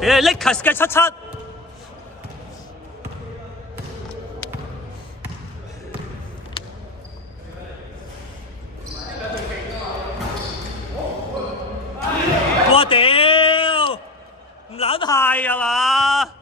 Lakers 嘅77。我屌，唔撚係啊嘛？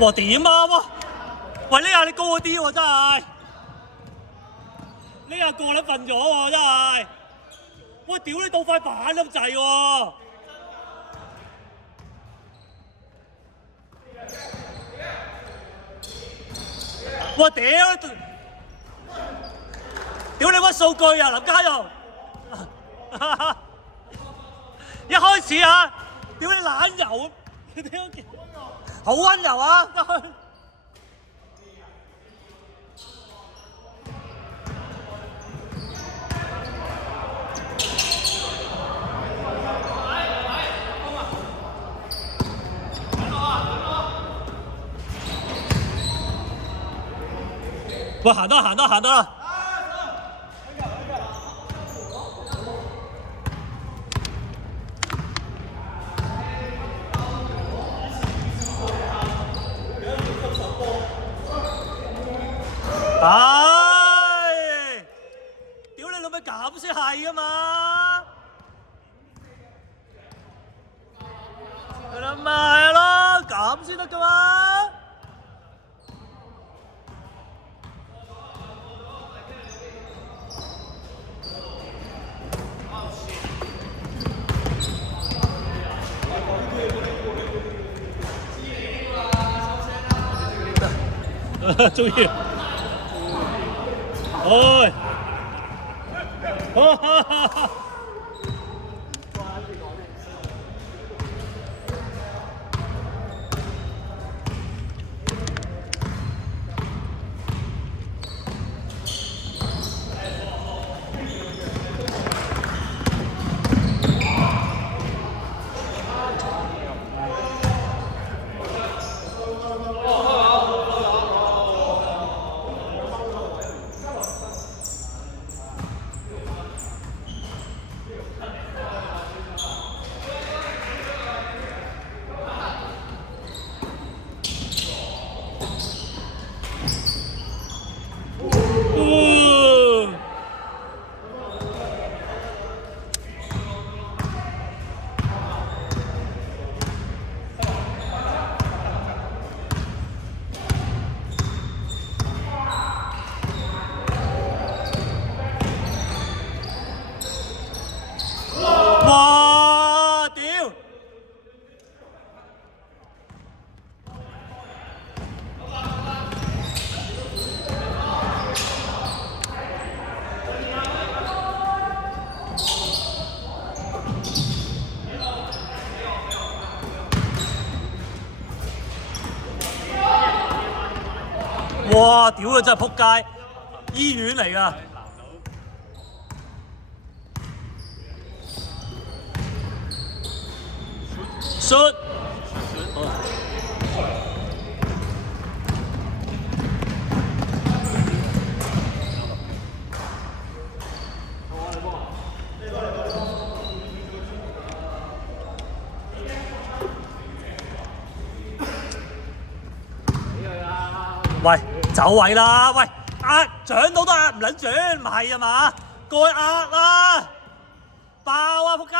哇點啊！哇，喂呢下你高咗啲喎真係，呢下過撚瞓咗喎真係，喂屌你到塊板咁滯喎！哇屌！屌你乜數據啊林家佑！一開始啊，屌你懶油，屌！好溫柔啊！喂，行得啦，行得啦，行得啦！唉，屌你老味咁先係啊嘛！咪係咯，咁先得噶嘛！終於，哎，哇！屌啊，真係撲街，醫院嚟㗎。Shoot！喂，走位啦！喂，壓掌到都壓唔撚轉，唔係啊嘛？過去壓啦！爆啊！仆街！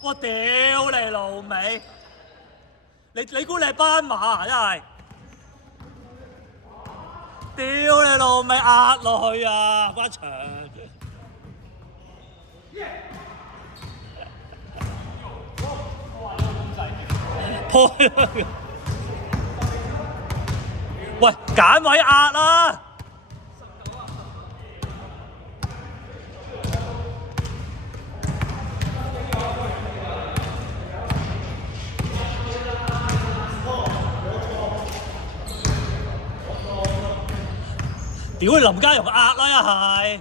我屌你老味！你估你係斑馬啊？真係！屌你老味，壓落去啊！關場。破咗！喂，揀位壓啦！屌你林家榮壓啦，一係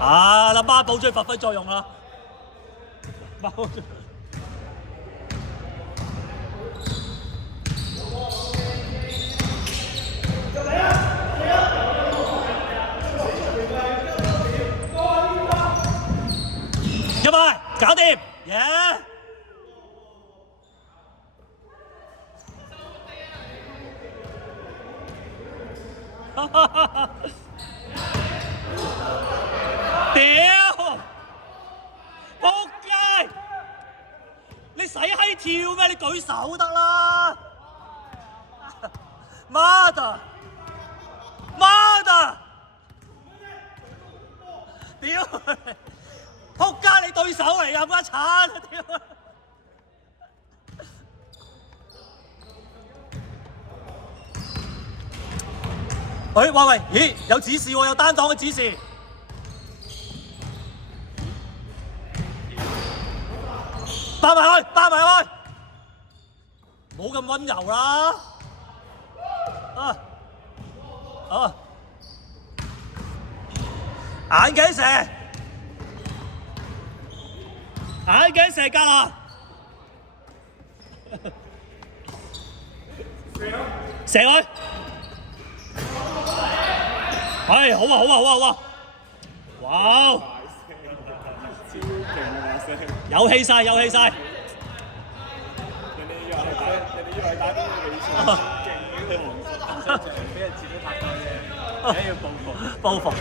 啊！啦孖寶終於發揮作用啦！入埋，搞掂，耶！屌！仆街！你使閪跳咩？你舉手得啦！媽的！媽的！屌！仆街！你對手嚟㗎，乜柒！屌！喂，咦，有指示喎，有單檔嘅指示。包埋去，冇咁溫柔啦。眼鏡蛇格啦。射佢。係，好啊！哇！有氣勢。人哋以為打邊個比賽勁嘅黃色，俾人截咗拍拖啫，而家要報復。唔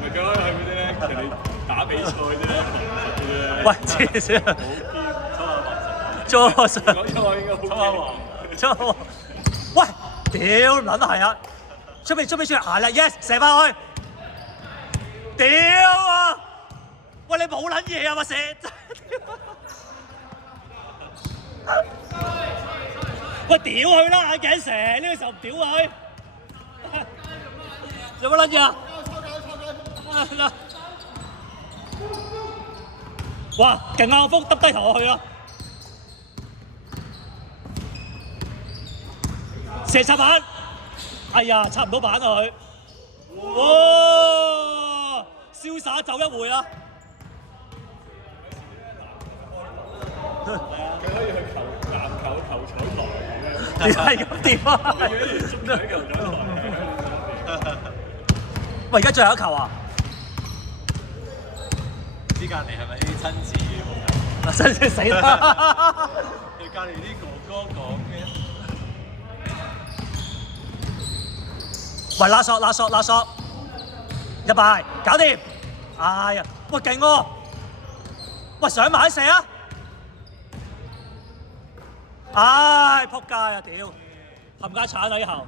係咁樣係嗰啲咧，人哋打比賽啫。喂，黐線！錯。喂，屌撚係啊！出邊捱啦 ，yes， 射翻去。屌啊！喂，你冇撚嘢啊嘛，射！喂，屌佢啦，眼鏡蛇！呢個時候唔屌佢，有乜撚嘢啊？哇，勁啊！風耷低頭落去啊！射插板，哎呀，插唔到板啊佢！哇，瀟灑走一回啊！佢可以去籃球球彩台咁樣，係咁掂啊！喂，而家最後一球啊！唔知隔離係咪啲親子嘅？親子死啦！你隔離啲哥哥講嘅。喂，拉索，入埋，搞掂！哎呀，喂，勁喎！喂，上埋射啊！唉，仆街啊！屌，冚家鏟啊！以後。